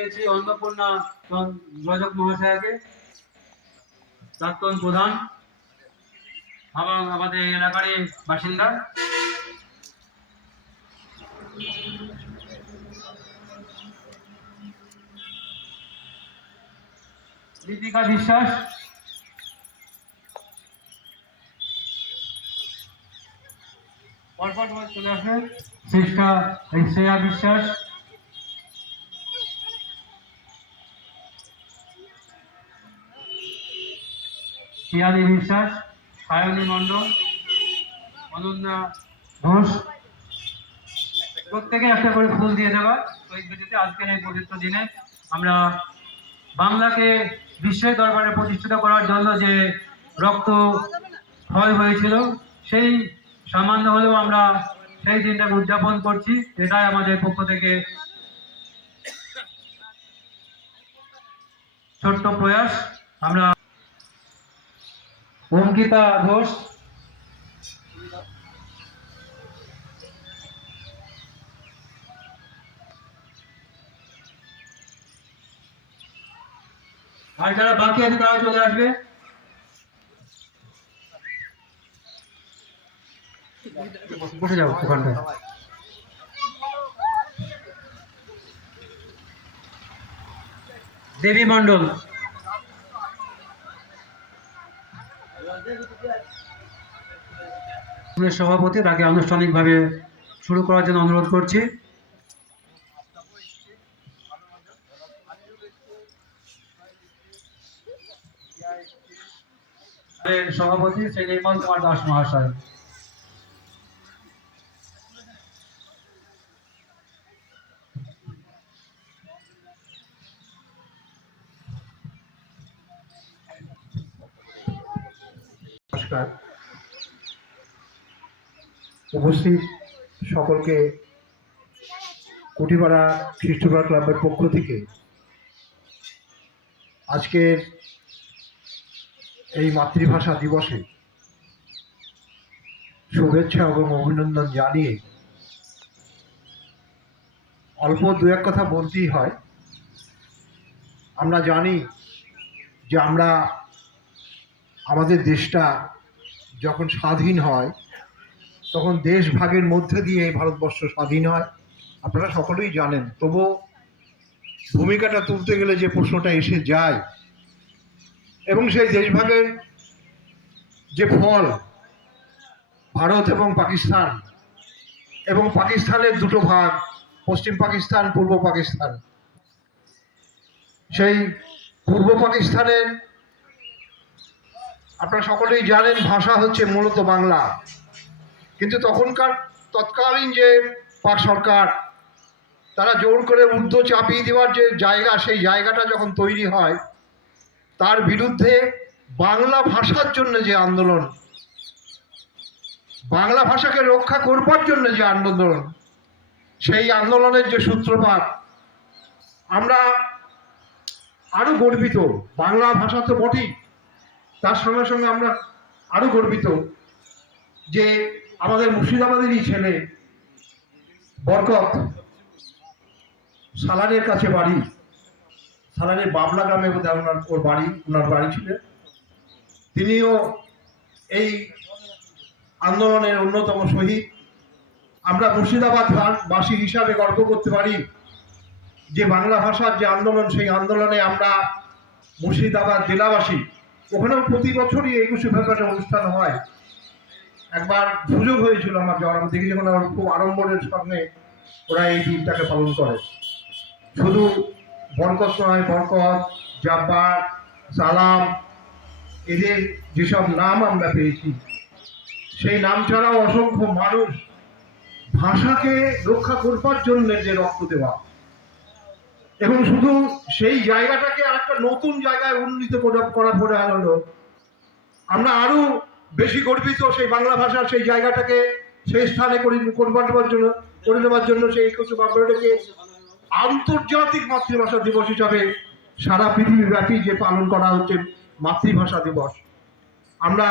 পেয়েছি অন্নপূর্ণা যোজক মহাশয়কে, প্রাক্তন প্রধান আমাদের এলাকারই বাসিন্দা। দীপিকা বিশ্বাস, পরপর চলে আসবে। শ্রেয়া বিশ্বাস, পিয়ালি বিশ্বাস, সায়নী মণ্ডল, অনন্যা ঘোষ, প্রত্যেকে একটা করে ফুল দিয়ে দেওয়া শহীদ বেদিতে। আজকের এই পবিত্র দিনে আমরা বাংলাকে বিশ্বের দরবারে প্রতিষ্ঠিত করার জন্য যে রক্ত ক্ষয় হয়েছিল, সেই সামান্য হলেও আমরা সেই দিনটাকে উদযাপন করছি। এটাই আমাদের পক্ষ থেকে ছোট্ট প্রয়াস। আমরা অঙ্কিতা ঘোষ, আর যারা বাকি আছে তারা চলে আসবে। বসে যাও ওখানটায়। দেবী মণ্ডল, সভাপতি, তাকে আনুষ্ঠানিকভাবে শুরু করার জন্য অনুরোধ করছি। সভাপতি শ্রী নির্মল কুমার দাস মহাশয়। নমস্কার। উপস্থিত সকলকে কুটিপাড়া খ্রিস্টপাড়া ক্লাবের পক্ষ থেকে আজকের এই মাতৃভাষা দিবসে শুভেচ্ছা এবং অভিনন্দন জানিয়ে অল্প দু এক কথা বলতেই হয়। আমরা জানি যে আমাদের দেশটা যখন স্বাধীন হয় তখন দেশ ভাগের মধ্যে দিয়ে এই ভারতবর্ষ স্বাধীন হয়, আপনারা সকলেই জানেন। তবু ভূমিকাটা তুলতে গেলে যে প্রশ্নটা এসে যায়, এবং সেই দেশভাগের যে ফল ভারত এবং পাকিস্তান, এবং পাকিস্তানের দুটো ভাগ, পশ্চিম পাকিস্তান, পূর্ব পাকিস্তান। সেই পূর্ব পাকিস্তানের আপনারা সকলেই জানেন ভাষা হচ্ছে মূলত বাংলা, কিন্তু তৎকালীন যে পাক সরকার তারা জোর করে উর্দু চাপিয়ে দেওয়ার যে জায়গা, সেই জায়গাটা যখন তৈরি হয়, তার বিরুদ্ধে বাংলা ভাষার জন্য যে আন্দোলন, বাংলা ভাষাকে রক্ষা করবার জন্য যে আন্দোলন, সেই আন্দোলনের যে সূত্রপাত, আমরা আরো গর্বিত। বাংলা ভাষা তো বটেই, তার সঙ্গে সঙ্গে আমরা আরো গর্বিত যে আমাদের মুর্শিদাবাদেরই ছেলে বরকত, সালানের কাছে বাড়ি, সালানের বাবলা গ্রামে বোধহয় ওনার বাড়ি ছিল। তিনিও এই আন্দোলনের অন্যতম শহীদ। আমরা মুর্শিদাবাদবাসী হিসাবে গর্ব করতে পারি যে বাংলা ভাষার যে আন্দোলন, সেই আন্দোলনে আমরা মুর্শিদাবাদ জেলাবাসী, ওখানেও প্রতি বছরই 21শে ফেব্রুয়ারি অনুষ্ঠান হয়। একবার সুযোগ হয়েছিল আমার যাওয়ার, আমি দেখি যখন খুব আড়ম্বরের সঙ্গে ওরা এই দিনটাকে পালন করে। শুধু বরকত নয়, বরকত, জাব্বার, সালাম, এদের যেসব নাম আমরা পেয়েছি, সেই নাম ছাড়াও অসংখ্য মানুষ ভাষাকে রক্ষা করবার জন্য যে রক্ত দেওয়া, এবং শুধু সেই জায়গাটাকে আরেকটা নতুন জায়গায় উন্নীত করা পড়ে হলো। আমরা আরো বেশি গর্বিত সেই বাংলা ভাষার সেই জায়গাটাকে সেই স্থানে করে নেওয়ার জন্য সেই 21শে ফেব্রুয়ারিকে আন্তর্জাতিক মাতৃভাষা দিবস হিসাবে সারা পৃথিবীব্যাপী যে পালন করা হচ্ছে মাতৃভাষা দিবস। আমরা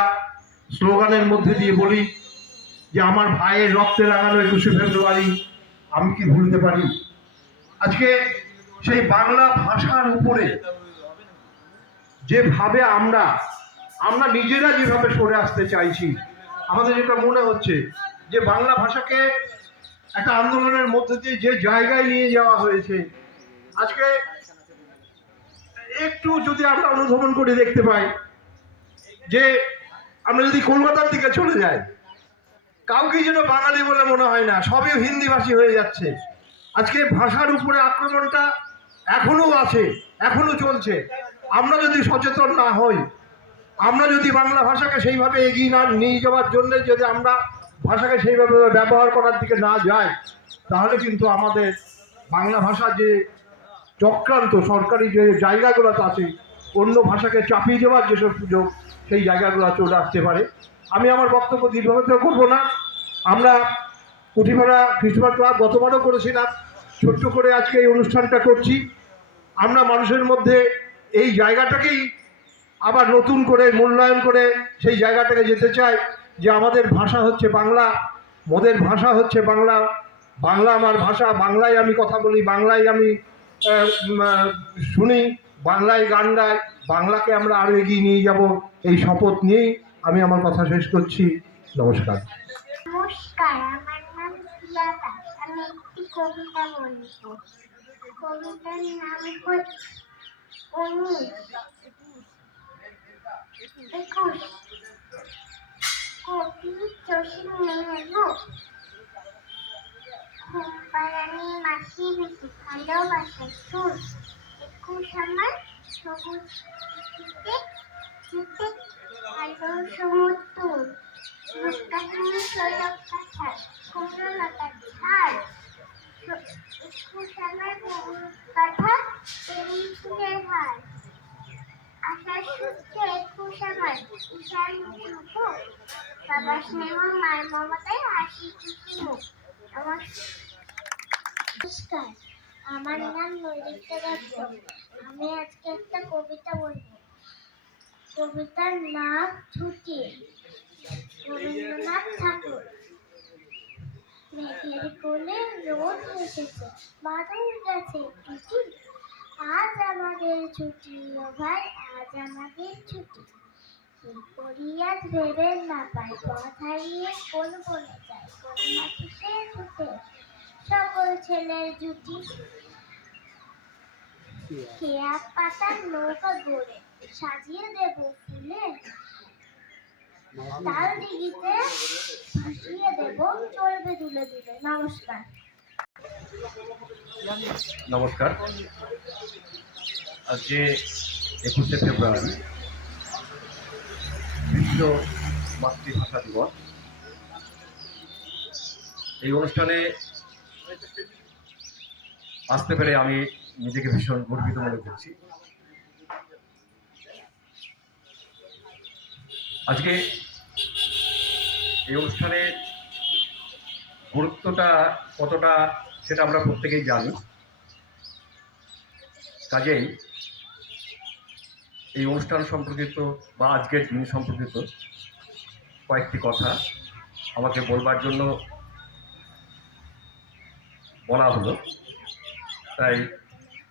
স্লোগানের মধ্যে দিয়ে বলি যে আমার ভাইয়ের রক্তে লাগানো 21শে ফেব্রুয়ারি আমি কি ভুলতে পারি। আজকে সেই বাংলা ভাষার উপরে যেভাবে আমরা নিজেরা যেভাবে সরে আসতে চাইছি, আমাদের যেটা মনে হচ্ছে যে বাংলা ভাষাকে একটা আন্দোলনের মধ্যে দিয়ে যে জায়গায় নিয়ে যাওয়া হয়েছে, আজকে একটু যদি আমরা অনুধাবন করে দেখতে পাই যে আমরা যদি কলকাতার দিকে চলে যাই, কাউকে যেন বাঙালি বলে মনে হয় না, সবই হিন্দিভাষী হয়ে যাচ্ছে। আজকে ভাষার উপরে আক্রমণটা এখনো আছে, এখনো চলছে। আমরা যদি সচেতন না হই, আমরা যদি বাংলা ভাষাকে সেইভাবে এগিয়ে না নিয়ে যাওয়ার জন্য যদি আমরা ভাষাকে সেইভাবে ব্যবহার করার দিকে না যাই, তাহলে কিন্তু আমাদের বাংলা ভাষা যে চক্রান্ত সরকারি যে জায়গাগুলো আছে, অন্য ভাষাকে চাপিয়ে দেওয়ার যেসব সুযোগ, সেই জায়গাগুলো চলে আসতে পারে। আমি আমার বক্তব্য দীর্ঘায়িত করবো না। আমরা পুঁথিপাড়া খ্রিস্টমাস ক্লাব গতবারও করেছিলাম, ছোট্ট করে আজকে এই অনুষ্ঠানটা করছি। আমরা মানুষের মধ্যে এই জায়গাটাকেই আবার নতুন করে মূল্যায়ন করে সেই জায়গাটাকে যেতে চাই যে আমাদের ভাষা হচ্ছে বাংলা, মোদের ভাষা হচ্ছে বাংলা, বাংলা আমার ভাষা, বাংলায় আমি কথা বলি, বাংলায় আমি শুনি, বাংলায় গান গাই, বাংলাকে আমরা আরও এগিয়ে নিয়ে যাব, এই শপথ নিয়েই আমি আমার কথা শেষ করছি। নমস্কার। নমস্কার, আমার নাম প্রিয়াতা। আমি একটি কবিতা বলবো। কবিতার নাম হচ্ছে 19-21। কবি জসিম নেহেরু। ঘুমপাড়ানি মাসি বেশি ভালোবাসার সুর। 21 আমার সবুজ শীতে শীতে আলো সমুদ্র। রূপকাহিনী শৈলব কাঁথার কোমলতার ঝাড়। 21 আমার কাঁথা পেরি ফুলের হার। আশার সূত্র 21 আমার ঈশান শুভ। বাবা স্নেহ মার মমতায় হাসি খুশি মুখ। নমস্কার, আমার নাম নৈরিত্য দত্ত। আমি আজকে একটা কবিতা বলবো। কবিতার নাম ছুটি। রবীন্দ্রনাথ ঠাকুর। মেঘের কোলে রোদ এসেছে, বাদল গেছে টুটি। আজ আমাদের ছুটি ও ভাই, আজ আমাদের ছুটি। কি করি আজ ভেবে না পাই, পথ হারিয়ে কোন বনে যায়, কোন মাঠে সে ছুটে সকল ছেলের জুটি। খেয়া পাতার নৌকা গড়ে সাজিয়ে দেব ফুলে, তাল দিঘিতে ভাসিয়ে দেব চলবে দুলে দুলে। নমস্কার। নমস্কার। আজকে 21শে ফেব্রুয়ারি বিশ্ব মাতৃভাষা দিবস। এই অনুষ্ঠানে আসতে পেরে আমি নিজেকে ভীষণ গর্বিত মনে করছি। আজকে এই অনুষ্ঠানে গুরুত্বটা কতটা সেটা আমরা প্রত্যেকেই জানি। কাজেই এই অনুষ্ঠান সম্পর্কিত বা আজকের দিন সম্পর্কিত কয়েকটি কথা আমাকে বলবার জন্য বলা হলো, তাই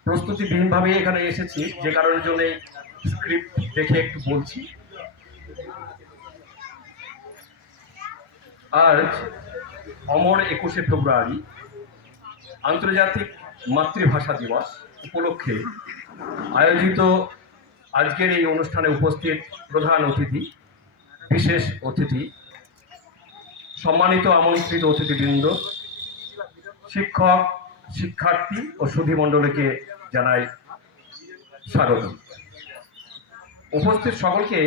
প্রস্তুতিবিহীনভাবে এখানে এসেছি, যে কারণের জন্য স্ক্রিপ্ট দেখে একটু বলছি। আজ অমর 21শে ফেব্রুয়ারি আন্তর্জাতিক মাতৃভাষা দিবস উপলক্ষে আয়োজিত আজকের এই অনুষ্ঠানে উপস্থিত প্রধান অতিথি, বিশেষ অতিথি, সম্মানিত আমন্ত্রিত অতিথিবৃন্দ, শিক্ষক, শিক্ষার্থী ও সুধীমণ্ডলীকে জানাই স্বাগত। উপস্থিত সকলকে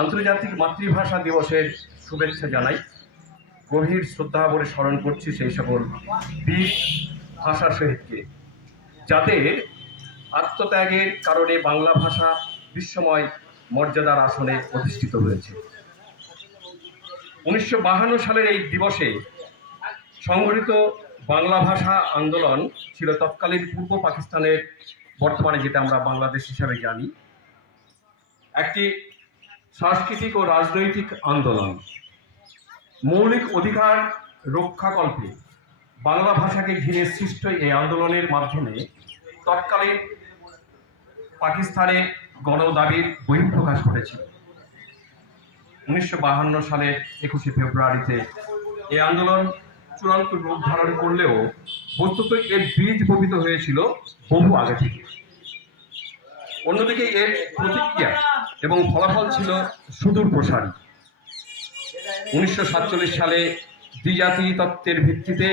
আন্তর্জাতিক মাতৃভাষা দিবসের শুভেচ্ছা জানাই। গভীর শ্রদ্ধা ভরে স্মরণ করছি সেই সকল বীর ভাষা শহীদকে, যাদের আত্মত্যাগের কারণে বাংলা ভাষা বিশ্বময় মর্যাদার আসনে অধিষ্ঠিত হয়েছে। 1952 সালের এই দিবসে সংগঠিত বাংলা ভাষা আন্দোলন ছিল তৎকালীন পূর্ব পাকিস্তানের, বর্তমানে যেটা আমরা বাংলাদেশ হিসাবে জানি, একটি সাংস্কৃতিক ও রাজনৈতিক আন্দোলন। মৌলিক অধিকার রক্ষাকল্পে বাংলা ভাষাকে ঘিরে সৃষ্ট এই আন্দোলনের মাধ্যমে তৎকালীন পাকিস্তানে গণদাবির বহিঃপ্রকাশ ঘটেছিল। 1952 সালের 21শে ফেব্রুয়ারিতে এই আন্দোলন চূড়ান্ত রূপ ধারণ করলেও বস্তুত এর বীজ বপিত হয়েছিল বহু আগে থেকে। অন্যদিকে এর প্রতিক্রিয়া এবং ফলাফল ছিল সুদূর প্রসারী। 1947 সালে দ্বিজাতি তত্ত্বের ভিত্তিতে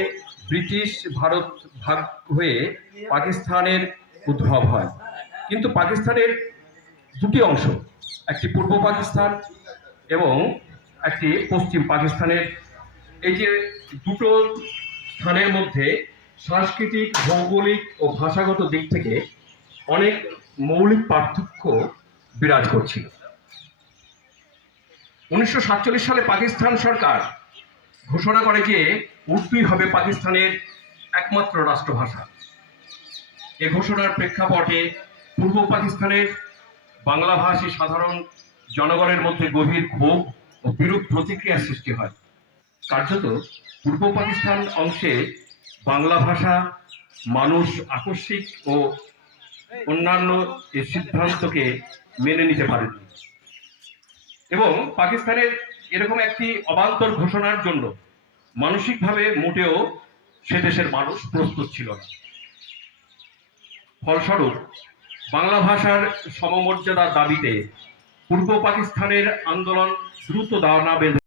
ব্রিটিশ ভারত ভাগ হয়ে পাকিস্তানের উদ্ভব হয়। কিন্তু পাকিস্তানের দুটি অংশ, একটি পূর্ব পাকিস্তান এবং একটি পশ্চিম পাকিস্তানের, এই যে দুটো স্থানের মধ্যে সাংস্কৃতিক, ভৌগোলিক ও ভাষাগত দিক থেকে অনেক মৌলিক পার্থক্য বিরাজ করছিল। 1947 সালে পাকিস্তান সরকার ঘোষণা করে যে উর্দুই হবে পাকিস্তানের একমাত্র রাষ্ট্রভাষা। এ ঘোষণার প্রেক্ষাপটে পূর্ব পাকিস্তানের বাংলাভাষী সাধারণ জনগণের মধ্যে গভীর ক্ষোভ ও বিরূপ প্রতিক্রিয়ার সৃষ্টি হয়। কার্যত পূর্ব পাকিস্তান অংশে বাংলা ভাষা মানুষ আকস্মিক ও অন্যান্য এই সিদ্ধান্তকে মেনে নিতে পারেনি এবং পাকিস্তানের এরকম একটি অবান্তর ঘোষণার জন্য মানসিকভাবে মোটেও সে দেশের মানুষ প্রস্তুত ছিল না। ফলস্বরূপ বাংলা ভাষার সমমর্যাদার দাবিতে পূর্ব পাকিস্তানের আন্দোলন দ্রুত দানা বেঁধে